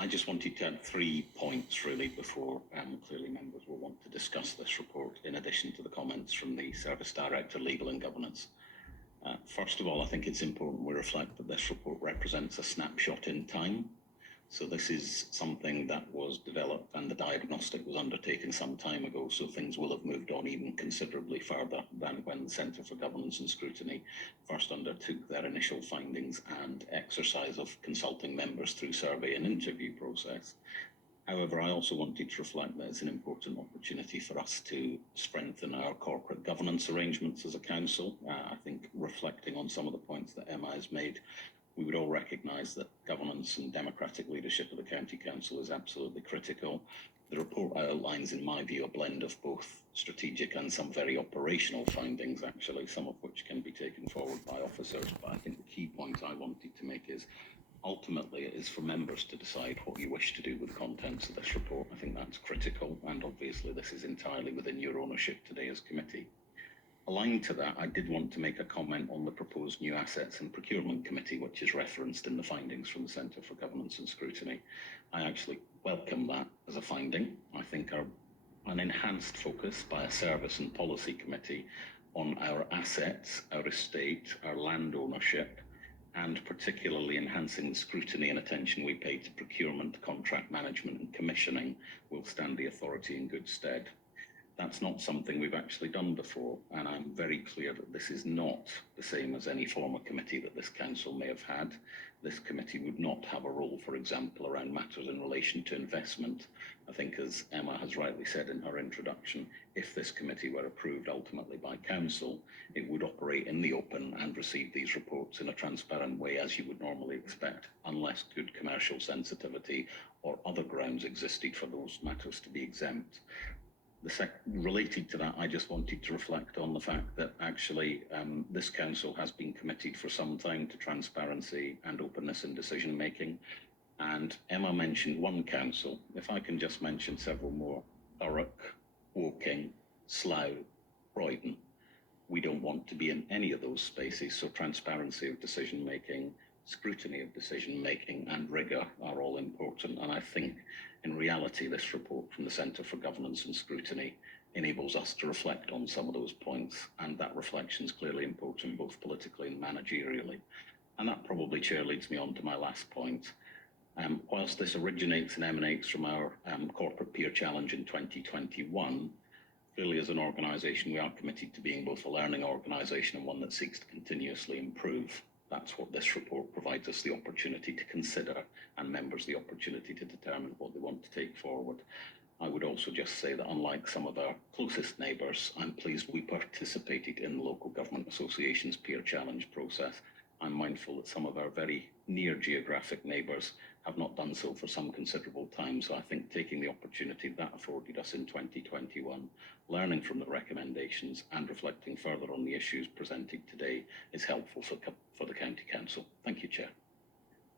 I just wanted to add 3 points really before clearly members will want to discuss this report in addition to the comments from the Service Director, Legal and Governance. First of all, I think it's important we reflect that this report represents a snapshot in time. So this is something that was developed and the diagnostic was undertaken some time ago, so things will have moved on even considerably further than when the Centre for Governance and Scrutiny first undertook their initial findings and exercise of consulting members through survey and interview process. However, I also wanted to reflect that it's an important opportunity for us to strengthen our corporate governance arrangements as a council. I think reflecting on some of the points that Emma has made, we would all recognise that governance and democratic leadership of the County Council is absolutely critical. The report outlines, in my view, a blend of both strategic and some very operational findings, actually, some of which can be taken forward by officers. But I think the key point I wanted to make is ultimately it is for members to decide what you wish to do with the contents of this report. I think that's critical, and obviously this is entirely within your ownership today as committee. Aligned to that, I did want to make a comment on the proposed new Assets and Procurement Committee, which is referenced in the findings from the Centre for Governance and Scrutiny. I actually welcome that as a finding. I think an enhanced focus by a Service and Policy Committee on our assets, our estate, our land ownership, and particularly enhancing the scrutiny and attention we pay to procurement, contract management and commissioning will stand the authority in good stead. That's not something we've actually done before, and I'm very clear that this is not the same as any former committee that this council may have had. This committee would not have a role, for example, around matters in relation to investment. I think, as Emma has rightly said in her introduction, if this committee were approved ultimately by council, it would operate in the open and receive these reports in a transparent way, as you would normally expect, unless good commercial sensitivity or other grounds existed for those matters to be exempt. Related to that, I just wanted to reflect on the fact that actually this council has been committed for some time to transparency and openness in decision making. And Emma mentioned one council. If I can just mention several more: Thurrock, Woking, Slough, Croydon. We don't want to be in any of those spaces, so transparency of decision making, scrutiny of decision making and rigour are all important. And I think in reality this report from the Centre for Governance and Scrutiny enables us to reflect on some of those points, and that reflection is clearly important both politically and managerially. And that probably, Chair, leads me on to my last point. Whilst this originates and emanates from our corporate peer challenge in 2021, clearly as an organisation we are committed to being both a learning organisation and one that seeks to continuously improve. That's what this report provides us the opportunity to consider, and members the opportunity to determine what they want to take forward. I would also just say that unlike some of our closest neighbours, I'm pleased we participated in the Local Government Association's peer challenge process. I'm mindful that some of our very near geographic neighbours have not done so for some considerable time, so I think taking the opportunity that afforded us in 2021, learning from the recommendations and reflecting further on the issues presented today is helpful for the County Council. Thank you, Chair.